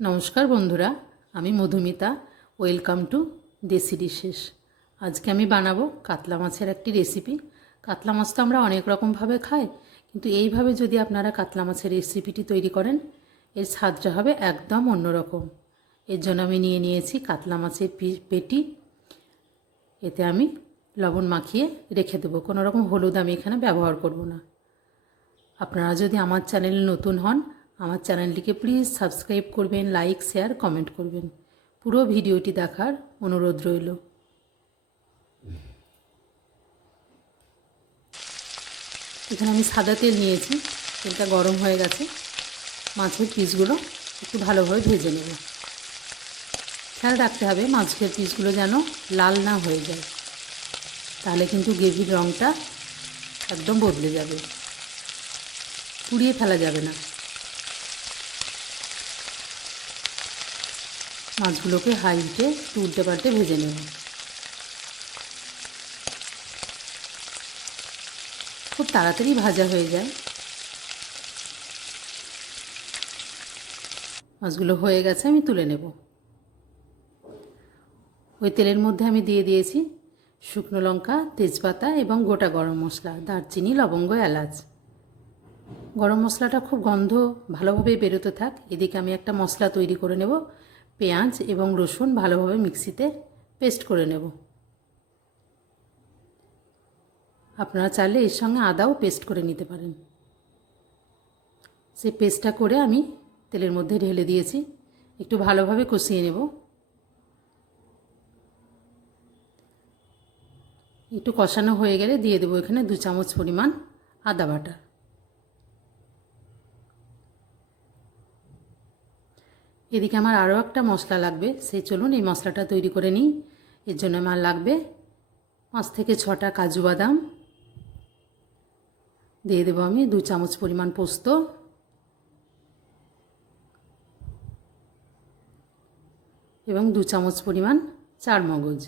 নমস্কার বন্ধুরা, আমি মধুমিতা। ওয়েলকাম টু দেশি ডিশেস। আজকে আমি বানাবো কাতলা মাছের একটি রেসিপি। কাতলা মাছ তো আমরা অনেক রকমভাবে খাই, কিন্তু এইভাবে যদি আপনারা কাতলা মাছের রেসিপিটি তৈরি করেন, এর স্বাদটা হবে একদম অন্যরকম। এর জন্য আমি নিয়েছি কাতলা মাছের পেটি। এতে আমি লবণ মাখিয়ে রেখে দেবো। কোনো রকম হলুদ আমি এখানে ব্যবহার করব না। আপনারা যদি আমার চ্যানেলে নতুন হন, আমার চ্যানেলটিকে প্লিজ সাবস্ক্রাইব করবেন, লাইক, শেয়ার, কমেন্ট করবেন। পুরো ভিডিওটি দেখার অনুরোধ রইল। এখানে আমি সাদা তেল নিয়েছি, তেলটা গরম হয়ে গেছে। মাছের পিসগুলো একটু ভালোভাবে ভেজে নেব। খেয়াল রাখতে হবে মাছের পিসগুলো যেন লাল না হয়ে যায়, তাহলে কিন্তু গ্রেভির রঙটা একদম বদলে যাবে, পুড়িয়ে ফেলা যাবে না। মাছগুলোকে হাই হিটে উল্টে পাল্টে ভেজে নেব। খুব তাড়াতাড়ি ভাজা হয়ে যায়। মাছগুলো হয়ে গেছে, আমি তুলে নেব। ওই তেলের মধ্যে আমি দিয়ে দিয়েছি শুকনো লঙ্কা, তেজপাতা এবং গোটা গরম মশলা, দারচিনি, লবঙ্গ, এলাচ। গরম মশলাটা খুব গন্ধ ভালোভাবে বেরোতে থাক। এদিকে আমি একটা মশলা তৈরি করে নেব। পেঁয়াজ এবং রসুন ভালোভাবে মিক্সিতে পেস্ট করে নেব। আপনারা চাইলে এর সঙ্গে আদাও পেস্ট করে নিতে পারেন। সেই পেস্টটা করে আমি তেলের মধ্যে ঢেলে দিয়েছি। একটু ভালোভাবে কষিয়ে নেব। একটু কষানো হয়ে গেলে দিয়ে দেবো এখানে 2 চামচ পরিমাণ আদা বাটা। এদিকে আমার আরও একটা মশলা লাগবে, সেই চলুন এই মশলাটা তৈরি করে নিই। এর জন্য আমার লাগবে 5 থেকে 6টা কাজু বাদাম। দিয়ে দেবো আমি 2 চামচ পরিমাণ পোস্ত এবং 2 চামচ পরিমাণ চারমগজ।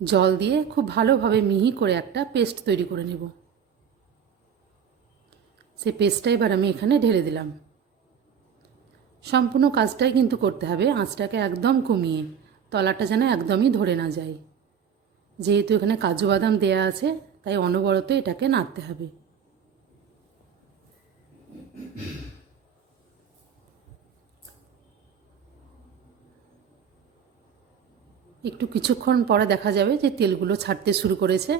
জল দিয়ে খুব ভালোভাবে মিহি করে একটা পেস্ট তৈরি করে নেব। সেই পেস্টটা এবার আমি এখানে ঢেলে দিলাম। সম্পূর্ণ কাজটাই কিন্তু করতে হবে আঁচটাকে একদম কমিয়ে, তলাটা যেন একদমই ধরে না যায়। যেহেতু এখানে কাজু বাদাম দেয়া আছে, তাই অনবরত এটাকে নাড়তে হবে। একটু কিছুক্ষণ পরে দেখা যাবে যে তেলগুলো ছাড়তে শুরু করেছে।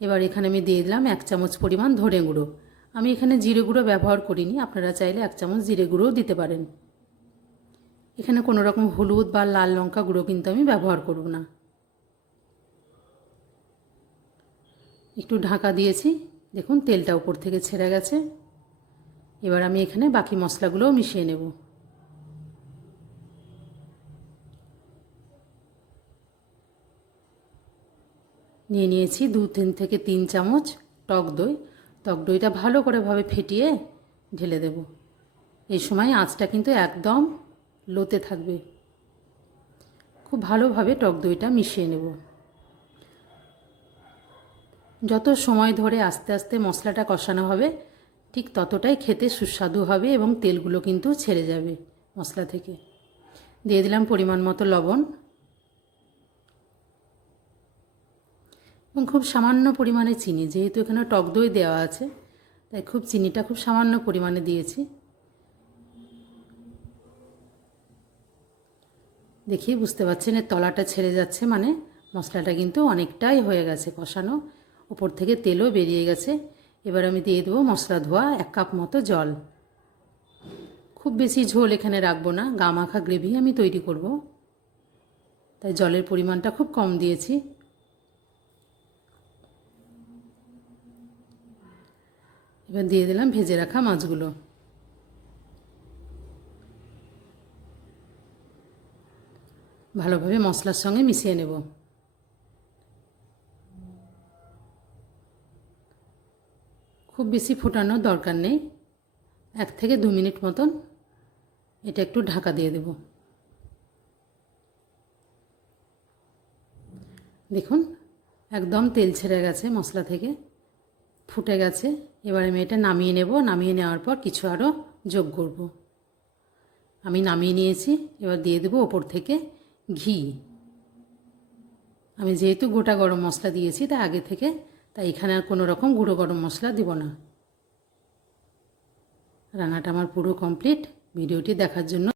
এবার এখানে আমি দিয়ে দিলাম 1 চামচ পরিমাণ ধনে গুঁড়ো। আমি এখানে জিরে গুঁড়ো ব্যবহার করিনি, আপনারা চাইলে 1 চামচ জিরে গুঁড়োও দিতে পারেন। এখানে কোনো রকম হলুদ বা লাল লঙ্কা গুঁড়ো কিন্তু আমি ব্যবহার করব না। একটু ঢাকা দিয়েছি, দেখুন তেলটা উপর থেকে ছেড়ে গেছে। এবার আমি এখানে বাকি মশলাগুলোও মিশিয়ে নেব। নিয়েছি 2 থেকে 3 চামচ টক দই। টক দইটা ভালো করে ফেটিয়ে ঢেলে দেব। এই সময় আঁচটা কিন্তু একদম লোতে থাকবে। খুব ভালোভাবে টক দইটা মিশিয়ে নেব। যত সময় ধরে আস্তে আস্তে মশলাটা কষানো হবে, ঠিক ততটাই খেতে সুস্বাদু হবে এবং তেলগুলো কিন্তু ছেড়ে যাবে মশলা থেকে। দিয়ে দিলাম পরিমাণ মতো লবণ এবং খুব সামান্য পরিমাণে চিনি। যেহেতু এখানে টক দই দেওয়া আছে, তাই চিনিটা খুব সামান্য পরিমাণে দিয়েছি। দেখি বুঝতে পারছেন এর তলাটা ছেড়ে যাচ্ছে, মানে মশলাটা কিন্তু অনেকটাই হয়ে গেছে কষানো, উপর থেকে তেলও বেরিয়ে গেছে। এবার আমি দিয়ে দেবো মশলা ধোয়া 1 কাপ মতো জল। খুব বেশি ঝোল এখানে রাখবো না, গা মাখা গ্রেভি আমি তৈরি করব, তাই জলের পরিমাণটা খুব কম দিয়েছি। এবার দিয়ে দিলাম ভেজে রাখা মাছগুলো। ভালোভাবে মশলার সঙ্গে মিশিয়ে নেব। খুব বেশি ফোটানোর দরকার নেই, 1 থেকে 2 মিনিট মতন এটা একটু ঢাকা দিয়ে দেব। দেখুন একদম তেল ছেড়ে গেছে মশলা থেকে, ফুটে গেছে। এবার আমি এটা নামিয়ে নেব। নামিয়ে নেওয়ার পর কিছু আরও যোগ করব। আমি নামিয়ে নিয়েছি। এবার দিয়ে দেবো ওপর থেকে ঘি। আমি যেহেতু গোটা গরম মশলা দিয়েছি তাই আগে থেকে, তাই এখানে আর কোনো রকম গুঁড়ো গরম মশলা দেব না। রান্নাটা আমার পুরো কমপ্লিট। ভিডিওটি দেখার জন্য